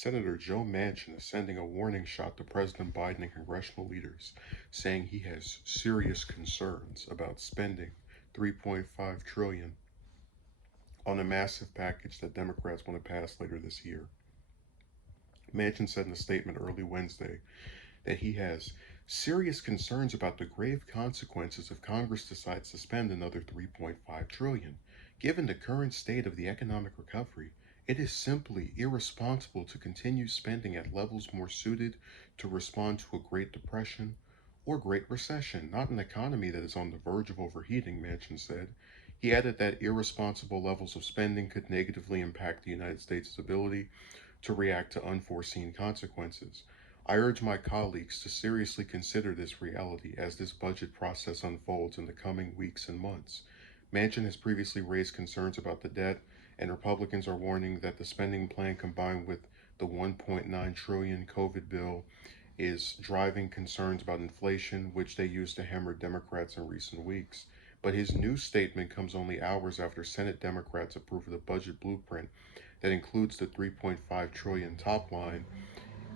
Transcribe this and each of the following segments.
Senator Joe Manchin is sending a warning shot to President Biden and congressional leaders, saying he has serious concerns about spending 3.5 trillion on a massive package that Democrats want to pass later this year. Manchin said in a statement early Wednesday that he has serious concerns about the grave consequences if Congress decides to spend another 3.5 trillion. Given the current state of the economic recovery, it is simply irresponsible to continue spending at levels more suited to respond to a Great Depression or Great Recession, not an economy that is on the verge of overheating, Manchin said. He added that irresponsible levels of spending could negatively impact the United States' ability to react to unforeseen consequences. I urge my colleagues to seriously consider this reality as this budget process unfolds in the coming weeks and months. Manchin has previously raised concerns about the debt, and Republicans are warning that the spending plan combined with the 1.9 trillion COVID bill is driving concerns about inflation, which they used to hammer Democrats in recent weeks. But his new statement comes only hours after Senate Democrats approved the budget blueprint that includes the 3.5 trillion top line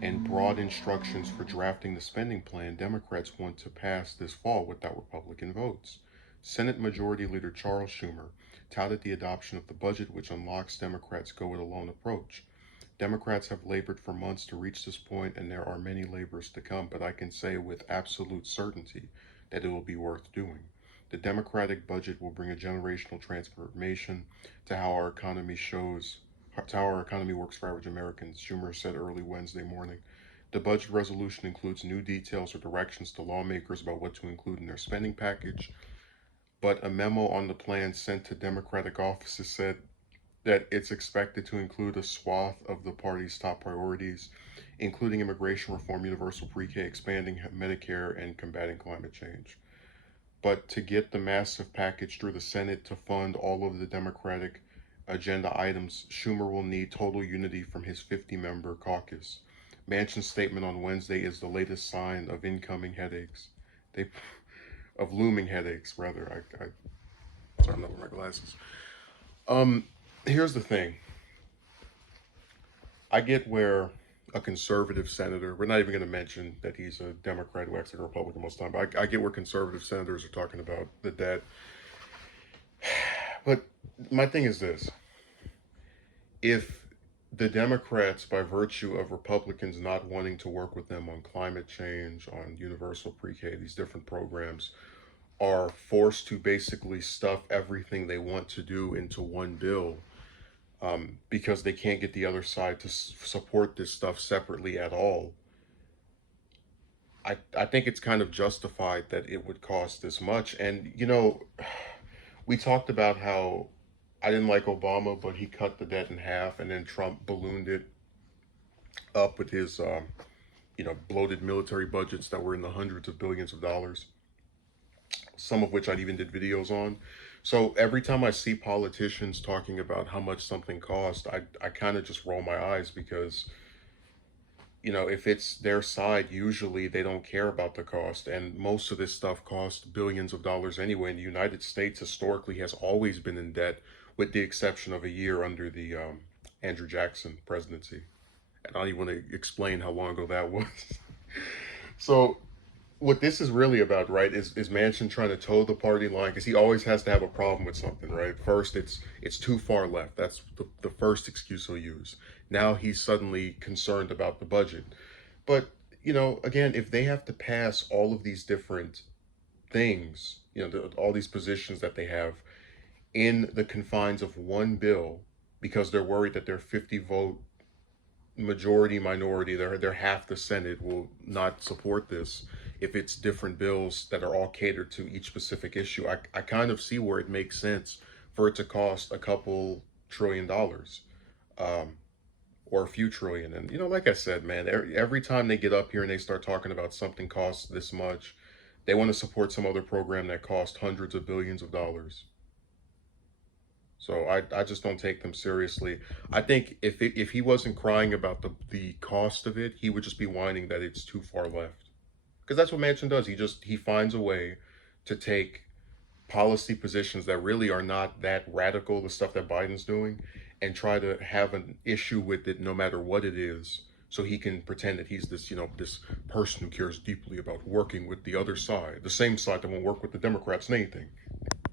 and broad instructions for drafting the spending plan Democrats want to pass this fall without Republican votes. Senate Majority Leader Charles Schumer touted the adoption of the budget, which unlocks Democrats' go it alone approach. Democrats have labored for months to reach this point, and there are many labors to come, but I can say with absolute certainty that it will be worth doing. The Democratic budget will bring a generational transformation to how our economy works for average Americans, Schumer said early Wednesday morning. The budget resolution includes new details or directions to lawmakers about what to include in their spending package, but a memo on the plan sent to Democratic offices said that it's expected to include a swath of the party's top priorities, including immigration reform, universal pre-K, expanding Medicare, and combating climate change. But to get the massive package through the Senate to fund all of the Democratic agenda items, Schumer will need total unity from his 50-member caucus. Manchin's statement on Wednesday is the latest sign of incoming headaches. They, of looming headaches, rather. Sorry, I'm not wearing my glasses. Um, Here's the thing. I get where a conservative senator, we're not even going to mention that he's a Democrat who acts like a Republican most of the time, but I get where conservative senators are talking about the debt. But my thing is this: if the Democrats, by virtue of Republicans not wanting to work with them on climate change, on universal pre-K, these different programs, are forced to basically stuff everything they want to do into one bill, because they can't get the other side to support this stuff separately at all, I think it's kind of justified that it would cost this much. And, we talked about how I didn't like Obama, but he cut the debt in half, and then Trump ballooned it up with his, bloated military budgets that were in the hundreds of billions of dollars, some of which I even did videos on. So every time I see politicians talking about how much something costs, I kind of just roll my eyes because, if it's their side, usually they don't care about the cost. And most of this stuff costs billions of dollars anyway. And the United States historically has always been in debt, with the exception of a year under the Andrew Jackson presidency. And I don't even want to explain how long ago that was. So what this is really about, right, is Manchin trying to toe the party line because he always has to have a problem with something, right? First, it's too far left. That's the first excuse he'll use. Now he's suddenly concerned about the budget. But, again, if they have to pass all of these different things, all these positions that they have in the confines of one bill because they're worried that their 50 vote majority minority, they're half the Senate, will not support this if it's different bills that are all catered to each specific issue. I kind of see where it makes sense for it to cost a couple $1 trillion, um, or a few trillion. And like I said, man, every time they get up here and they start talking about something costs this much, they want to support some other program that costs hundreds of billions of dollars. So I just don't take them seriously. I think if he wasn't crying about the cost of it, he would just be whining that it's too far left. Because that's what Manchin does. He finds a way to take policy positions that really are not that radical, the stuff that Biden's doing, and try to have an issue with it no matter what it is, so he can pretend that he's this, this person who cares deeply about working with the other side, the same side that won't work with the Democrats in anything.